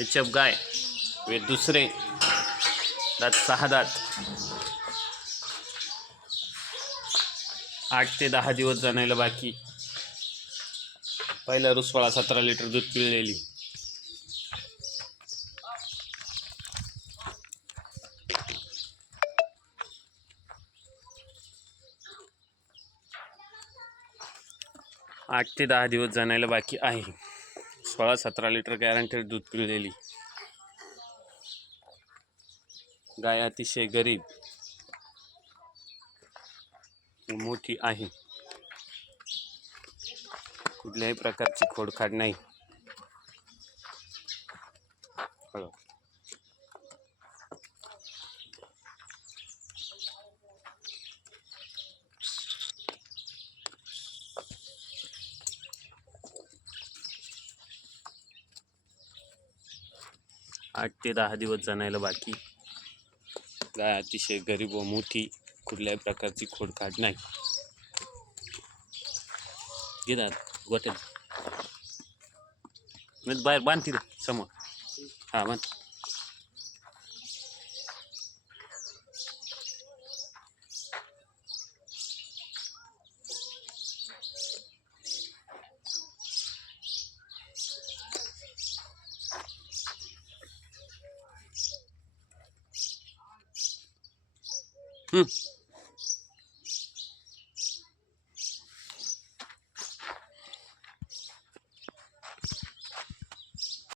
H F गाय वे दुसरे दात सहा दात. आठ ते दहा दिवस जाणायला बाकी. पहिला रुसवाळा सतरा लिटर दूध पिळलेली. आठ ते दहा दिवस जाणायला बाकी आहे. सोळा सतरा लिटर गॅरंटेड दूध पिळलेली गाय अतिशय गरीब मोठी आहे. कुठल्याही प्रकारची खोडखाड नाही. आठ ते दहा दिवस जाणायला बाकी. गाय अतिशय गरीब व मोठी कुठल्याही प्रकारची खोडखाड नाही. घेतात गोट्यात बाहेर बांध तिथे समोर. हां बांध. Hmm.